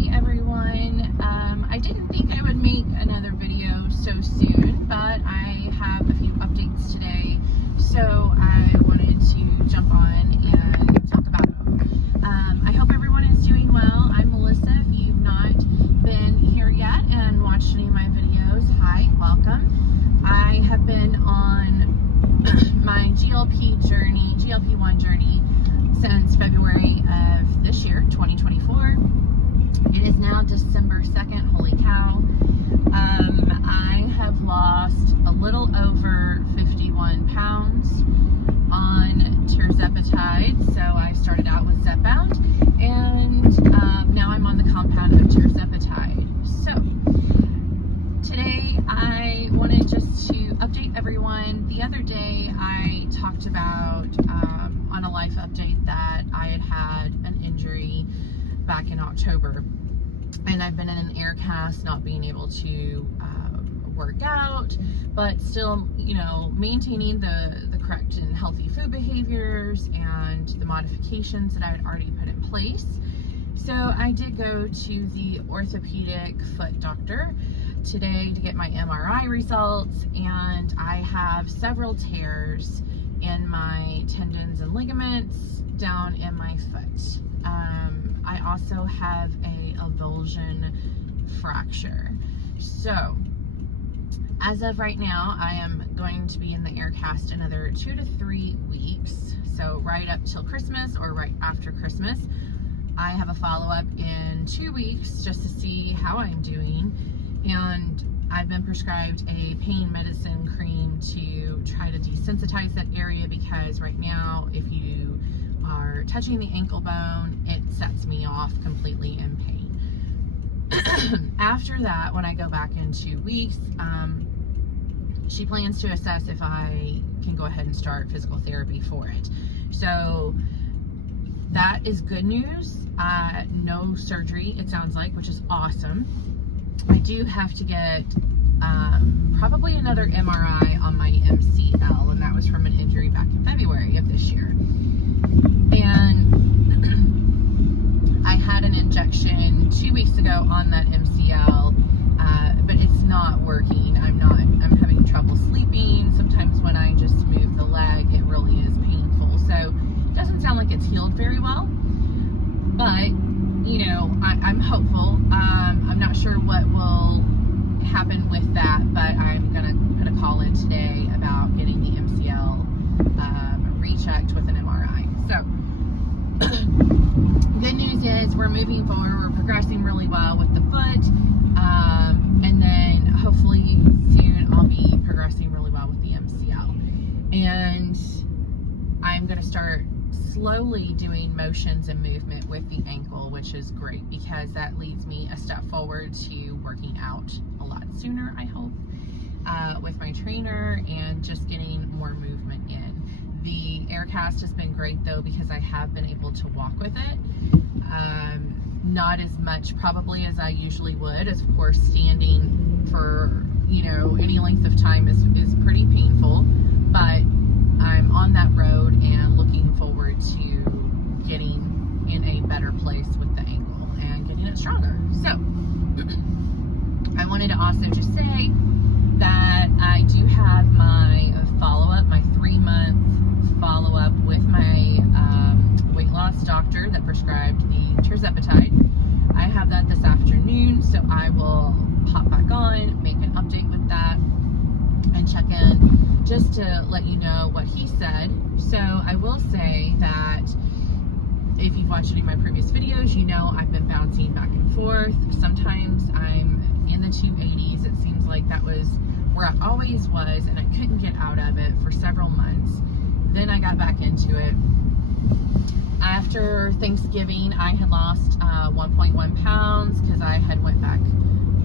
Hey everyone, I didn't think I would make another video so soon, but I have a few updates today, so I wanted to jump on and talk about them. I hope everyone is doing well. I'm Melissa. If you've not been here yet and watched any of my videos, hi, welcome. I have been on my GLP-1 journey since February of this year, 2024. It is now December 2nd. Holy cow. I have lost a little over 51 pounds on Tirzepatide. So I started out with Zepbound, and now I'm on the compound of Tirzepatide. So today I wanted just to update everyone. The other day I talked about on a life update that I had an injury back in October, and I've been in an air cast, not being able to work out, but still, you know, maintaining the correct and healthy food behaviors and the modifications that I had already put in place. So I did go to the orthopedic foot doctor today to get my MRI results, and I have several tears in my tendons and ligaments down in my foot. I also have a avulsion fracture. So as of right now, I am going to be in the air cast another 2 to 3 weeks. So right up till Christmas or right after Christmas. I have a follow-up in 2 weeks just to see how I'm doing. And I've been prescribed a pain medicine cream to try to desensitize that area, because right now, if you are touching the ankle bone, it sets me off completely in pain. After that, when I go back in 2 weeks, she plans to assess if I can go ahead and start physical therapy for it. So that is good news. No surgery, it sounds like, which is awesome. I do have to get probably another MRI on my MCL, and that was from an injury back in February of this year. And I had an injection 2 weeks ago on that MCL, but it's not working. I'm having trouble sleeping. Sometimes when I just move the leg, it really is painful. So it doesn't sound like it's healed very well, but you know, I'm hopeful. I'm not sure what will happen with that, but I'm gonna put a call in today about getting the MCL rechecked with an MRI. So good news is we're moving forward. We're progressing really well with the foot, and then hopefully soon I'll be progressing really well with the MCL. And I'm gonna start slowly doing motions and movement with the ankle, which is great because that leads me a step forward to working out a lot sooner, I hope, with my trainer, and just getting more movement in. The air cast has been great though, because I have been able to walk with it. Not as much probably as I usually would, as of course standing for, you know, any length of time is pretty painful, but I'm on that road and looking forward to getting in a better place with the ankle and getting it stronger. So I wanted to also just say that I do have my follow-up, my 3-month follow-up with my weight loss doctor that prescribed the Tirzepatide. I have that this afternoon, so I will pop back on, make an update with that, and check in just to let you know what he said. So I will say that if you've watched any of my previous videos, you know I've been bouncing back and forth. Sometimes I'm in the 280s. It seems like that was where I always was, and I couldn't get out of it for several months. Then I got back into it. After Thanksgiving, I had lost 1.1 pounds because I had went back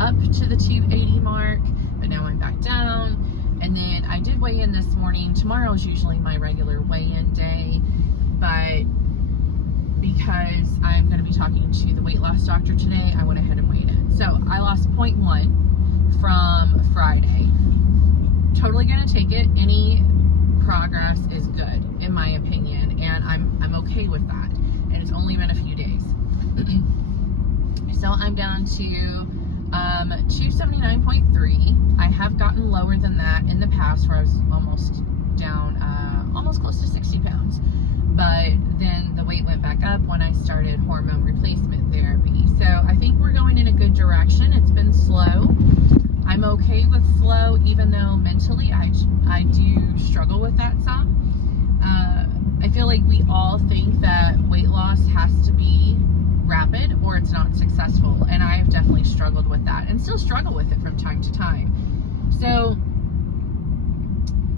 up to the 280 mark, but now I'm back down. And then I did weigh in this morning. Tomorrow is usually my regular weigh-in day, but because I'm going to be talking to the weight loss doctor today, I went ahead and weighed in. So I lost 0.1 from Friday. Totally going to take it. Any progress is good, in my opinion, and I'm okay with that. And it's only been a few days. So I'm down to 279.3. I have gotten lower than that in the past, where I was almost down, almost close to 60 pounds. But then the weight went back up when I started hormone replacement therapy. So I think we're going in a good direction. It's been slow. I'm okay with slow, even though mentally I do struggle with that some. I feel like we all think that weight loss has to be rapid or it's not successful, and I have definitely struggled with that and still struggle with it from time to time. So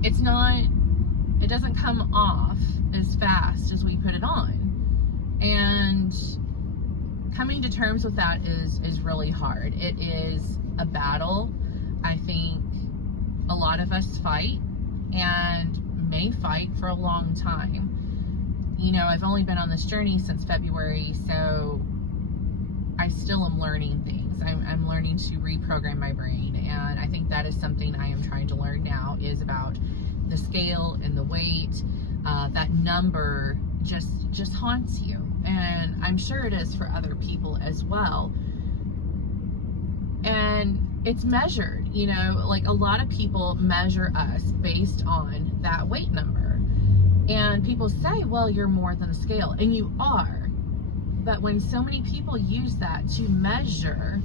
it doesn't come off as fast as we put it on, and coming to terms with that is really hard. It is a battle I think a lot of us fight, and may fight for a long time. You know, I've only been on this journey since February, so I still am learning things. I'm learning to reprogram my brain, and I think that is something I am trying to learn now, is about the scale and the weight. That number just haunts you, and I'm sure it is for other people as well. And it's measured, you know, like a lot of people measure us based on that weight number. And people say, well, you're more than a scale, and you are. But when so many people use that to measure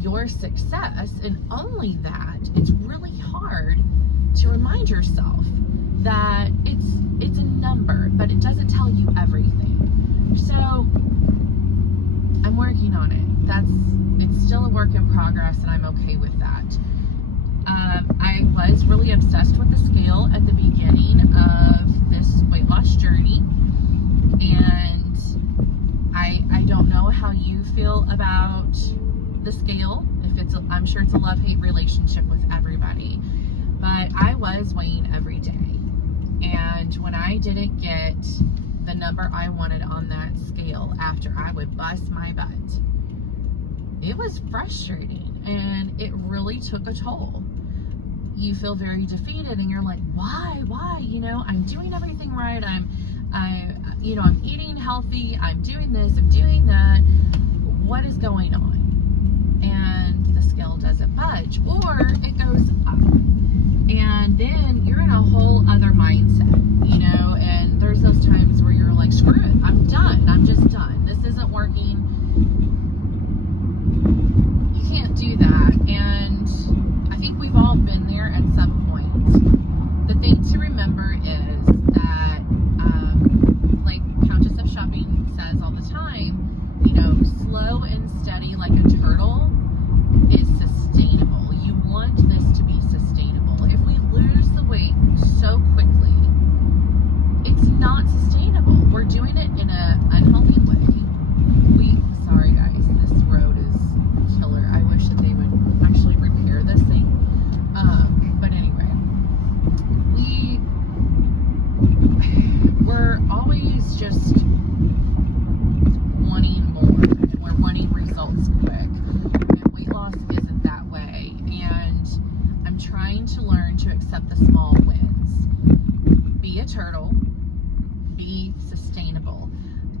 your success, and only that, it's really hard to remind yourself that it's a number, but it doesn't tell you everything. So I'm working on it. It's still a work in progress, and I'm okay with that. I was really obsessed with the scale at the beginning of this weight loss journey, and I don't know how you feel about the scale. I'm sure it's a love-hate relationship with everybody, but I was weighing every day, and when I didn't get the number I wanted on that scale after I would bust my butt, it was frustrating, and it really took a toll. You feel very defeated, and you're like, why, you know, I'm doing everything right. I'm eating healthy. I'm doing this, I'm doing that. What is going on? And the scale doesn't budge, or it goes up. And then you're in a whole other mindset, you know, and there's those times where you're like, screw it, I'm done. I'm just done. This isn't working. You can't do that. And I think we've all been there at some point. The thing to remember is that, like Countess of Shopping says all the time, you know, slow and steady like a turtle is sustainable. You want this to be sustainable. If we lose the weight so quickly, it's not sustainable. We're doing it in an unhealthy way. Sorry guys, this road is killer. I wish that they would actually repair this thing. But anyway, we're always just wanting more, and we're wanting results quick. And weight loss isn't that way. And I'm trying to learn to accept the small wins. Be a turtle. Be sustainable.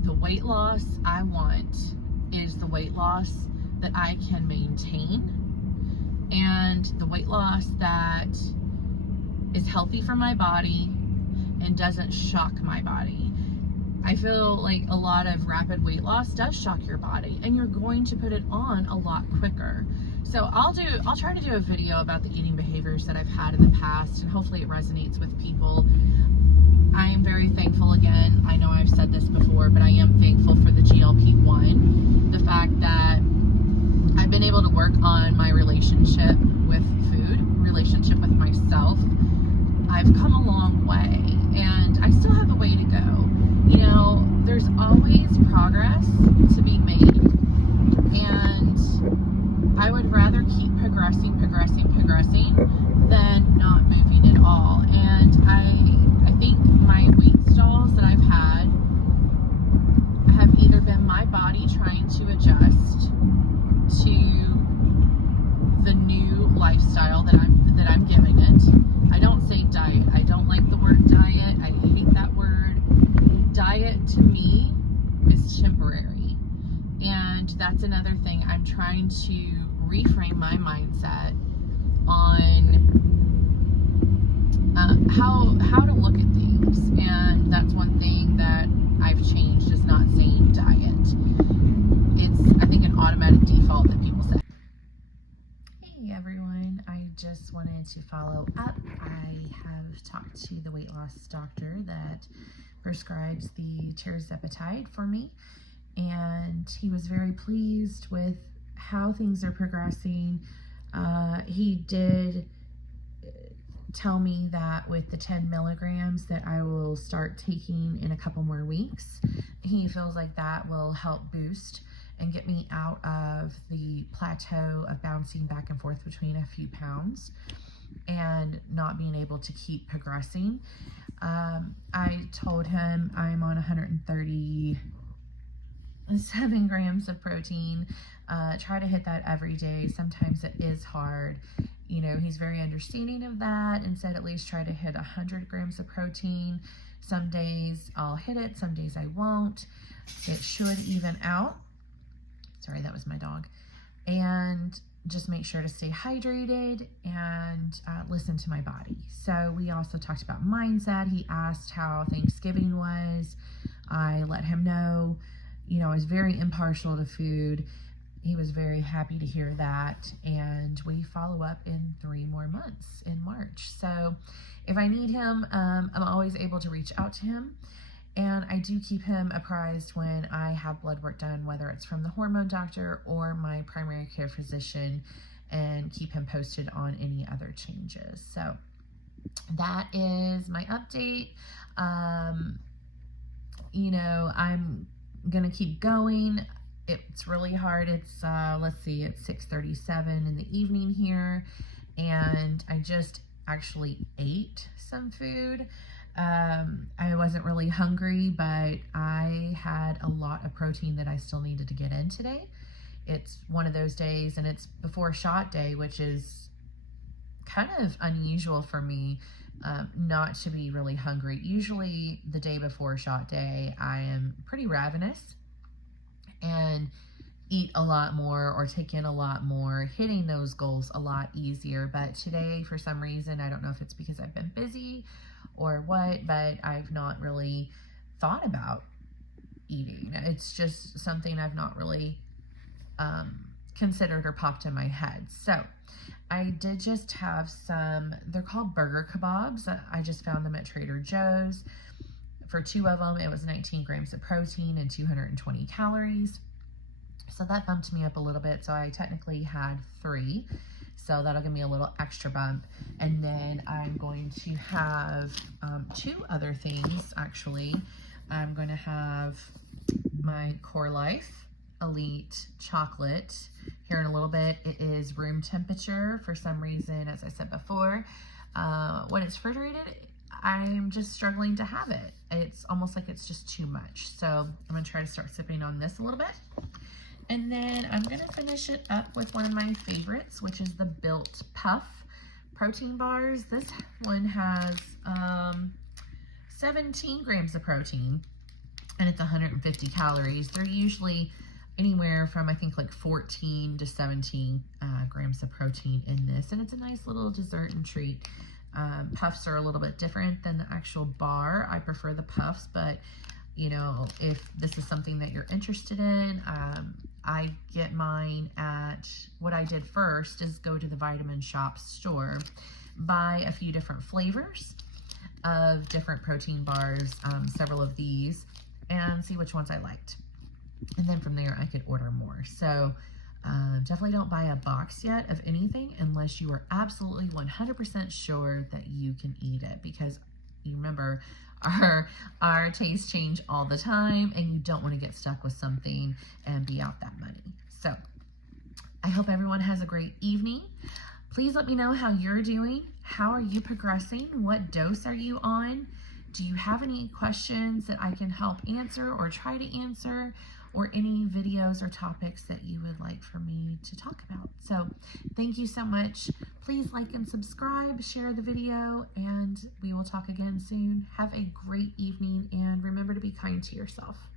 The weight loss I want is the weight loss that I can maintain, and the weight loss that is healthy for my body and doesn't shock my body. I feel like a lot of rapid weight loss does shock your body, and you're going to put it on a lot quicker. So I'll try to do a video about the eating behaviors that I've had in the past, and hopefully it resonates with people. I am very thankful, again, I know I've said this before, but I am thankful for the GLP-1. The fact that I've been able to work on my relationship with food, relationship with myself. I've come a long way, and I still have a way to go. You know, there's always progress to be made, and I would rather keep progressing than not moving at all. And I think my weight stalls that I've had have either been my body trying to adjust to the new lifestyle that I'm giving it. I don't say diet. I don't like the word diet. I hate that word. Diet to me is temporary. And that's another thing I'm trying to reframe my mindset on how to look at things, and that's one thing that I've changed, is not saying diet. It's, I think, an automatic default that people say. Hey everyone, I just wanted to follow up. I have talked to the weight loss doctor that prescribes the Tirzepatide for me, and he was very pleased with how things are progressing. He did tell me that with the 10 milligrams that I will start taking in a couple more weeks, he feels like that will help boost and get me out of the plateau of bouncing back and forth between a few pounds and not being able to keep progressing. I told him I'm on 137 grams of protein. Try to hit that every day. Sometimes it is hard. You know, he's very understanding of that and said at least try to hit 100 grams of protein. Some days I'll hit it, some days I won't. It should even out. Sorry, that was my dog. And just make sure to stay hydrated and listen to my body. So we also talked about mindset. He asked how Thanksgiving was. I let him know, you know, I was very impartial to food. He was very happy to hear that, and we follow up in 3 more months in March. So if I need him, I'm always able to reach out to him, and I do keep him apprised when I have blood work done, whether it's from the hormone doctor or my primary care physician, and keep him posted on any other changes. So that is my update. You know, I'm gonna keep going. It's really hard. It's, let's see, it's 6:37 in the evening here, and I just actually ate some food. I wasn't really hungry, but I had a lot of protein that I still needed to get in today. It's one of those days, and it's before shot day, which is kind of unusual for me, not to be really hungry. Usually the day before shot day, I am pretty ravenous and eat a lot more or take in a lot more, hitting those goals a lot easier. But today, for some reason, I don't know if it's because I've been busy or what, but I've not really thought about eating. It's just something I've not really considered or popped in my head. So I did just have some, they're called burger kebabs. I just found them at Trader Joe's. For 2 of them, it was 19 grams of protein and 220 calories. So that bumped me up a little bit. So I technically had 3. So that'll give me a little extra bump. And then I'm going to have 2 other things, actually. I'm going to have my Core Life Elite chocolate here in a little bit. It is room temperature for some reason, as I said before. When it's refrigerated, I'm just struggling to have it. It's almost like it's just too much. So I'm gonna try to start sipping on this a little bit. And then I'm gonna finish it up with one of my favorites, which is the Built Puff protein bars. This one has 17 grams of protein, and it's 150 calories. They're usually anywhere from, I think, like 14 to 17 grams of protein in this. And it's a nice little dessert and treat. Puffs are a little bit different than the actual bar. I prefer the puffs, but you know, if this is something that you're interested in, I get mine at, what I did first is go to the Vitamin Shop store, buy a few different flavors of different protein bars, several of these, and see which ones I liked. And then from there, I could order more. So definitely don't buy a box yet of anything unless you are absolutely 100% sure that you can eat it, because you remember our tastes change all the time, and you don't want to get stuck with something and be out that money. So I hope everyone has a great evening. Please let me know how you're doing. How are you progressing? What dose are you on? Do you have any questions that I can help answer or try to answer, or any videos or topics that you would like for me to talk about? So thank you so much. Please like and subscribe, share the video, and we will talk again soon. Have a great evening, and remember to be kind to yourself.